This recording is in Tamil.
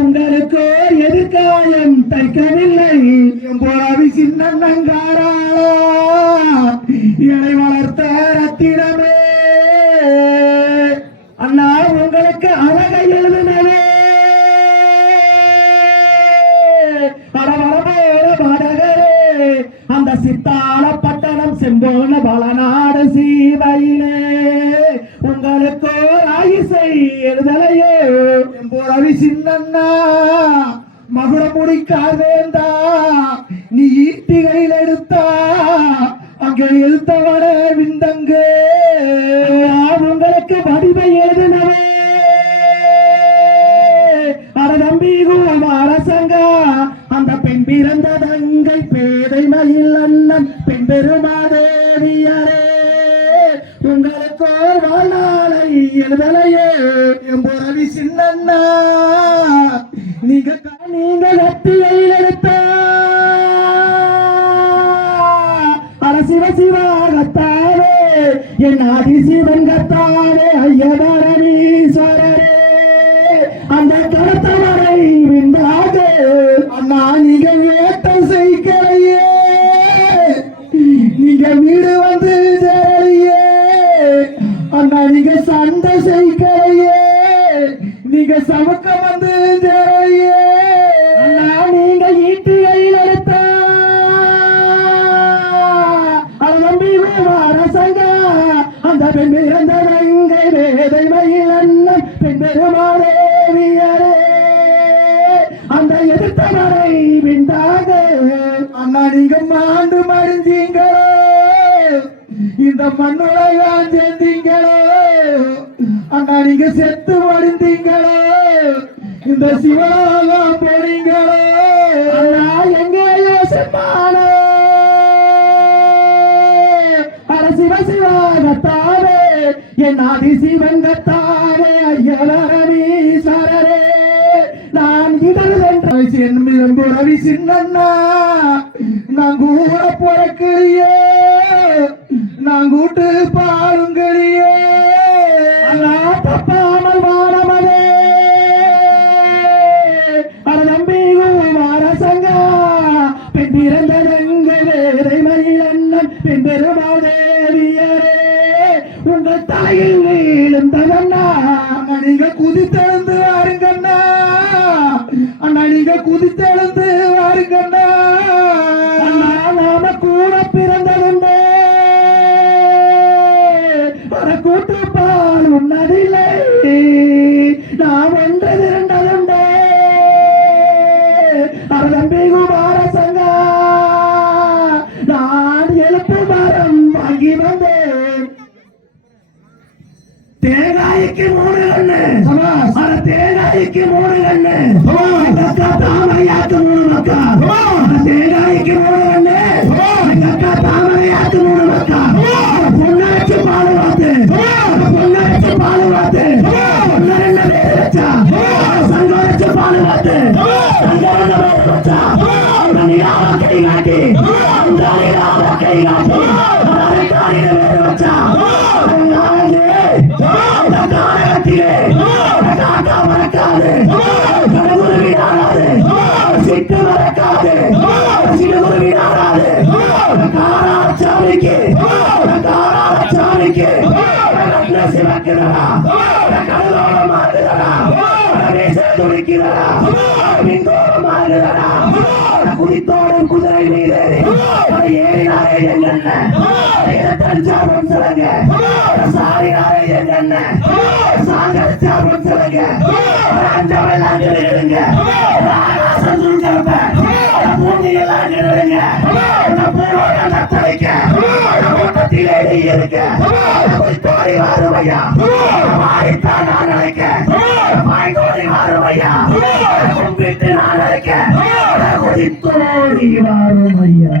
உங்களுக்கோ எதிர்காயம் தைக்கவில்லை. போராவி சின்னங்காரா என்னை வளர்த்த ரத்தினமே. அண்ணா உங்களுக்கு அழகை எழுதுனவே படபடபோல பாடகரே அந்த சித்தாள பட்டணம் செம்போன பலநாடு சீமையிலே ஆயிசை எழுதலையோ. எம்போரவி சின்னண்ணா மகுட முடிக்காதேந்தா நீ ஈட்டிகளில் எடுத்தா. அங்கே எழுத்தவட விந்தங்கு. உங்களுக்கு வடிவை எழுதினவே. அட நம்பி அரசங்கா. அந்த பெண் பிறந்த தங்கை பேதை மயில் அண்ணன் பெண் பெருமாதேவியரே. எங்களுக்கோ வாழ்நாளை எழுதலையே எம்புறவி சின்னண்ணா. நீங்க நீங்க கத்தியில் எடுத்த அட சிவ சிவாகத்தாவே என் ஆதி சிவன் கத்தாவே ஐயவரணீஸ்வரரே அந்த கடத்தவரை அந்த செய்கையே நீங்க சமக்க வந்து சேரலையே அண்ணா நீங்க ஈட்டுகையில் எடுத்தா. அது நம்பி அரசங்க அந்த பெண் பிறந்த நங்கை வேதை மயில் அண்ணன் பெண் பெருமாளேவியரே அந்த எதிர்த்தவரை விந்தாக. அண்ணா நீங்க மாண்டு மடிஞ்சீங்களோ இந்த மண்ணுலகான் சேர்ந்தீங்களோ? அண்ணா நீங்க செத்து வடிந்தீங்களோ இந்த சிவலோகம் போறீங்களோ அண்ணா எங்கேயோ செம்மானோ? சிவ சிவாகத்தாரே என் ஆதி சிவங்கத்தாரே ஐயரவி சரரே. நான் இடர் என்ற ரவி சின்னண்ணா. நான் கூட பிறக்கலையே நான் கூட்டு பாருங்களையே அண்ணா தப்பாமல் வாழமதே அட நம்பி அரசங்க. பின் பிறந்த வேதை மயிலண்ணன் பின் பெருமாதேவியரே. உங்கள் தலையில் வீழுந்தவண்ணா அண்ணா நீங்க குதித்தெழுந்து வாருங்கண்ணா. அண்ணா நீங்க குதித்தெழுந்து பால் உன்னதில்லை நாம் ஒன்று திரண்டதுண்டே அரம்பி குமார சங்கா. நான் எழுப்பு மரம் வாங்கி வந்தேன். தேங்காய்க்கு மூணு கண்ணு. அட தேங்காய்க்கு மூணு கண்ணு. மூணு மக்கா. தேங்காய்க்கு వచ్చా సంఘానికి పాలు వద్దే సంఘాలను వచ్చా అందరి రావకై నాటి అందరి రావకై నాటి అందరి காராச்சாமிக்கு ரத்ன சிவக்கிறா கடலோட மாறுகிறா வேச துடிக்கிறா மின்தோட குதிரை மீது ஏறினாரே என்னென்ன தஞ்சாவூர் சொல்லுங்க சாரினாரே என்னென்ன சாங்கரிச்சாவூர் சொல்லுங்க அஞ்சவெல்லாம் எடுங்க பூமியெல்லாம் எடுங்க கூட்டத்திலே இருக்க பாடி மாறுமையா மாறித்தான் நான் நினைக்க மாய்கோடி மாறுமையா கும்பிட்டு நான் நினைக்க குதித்தோடி மாறுமையா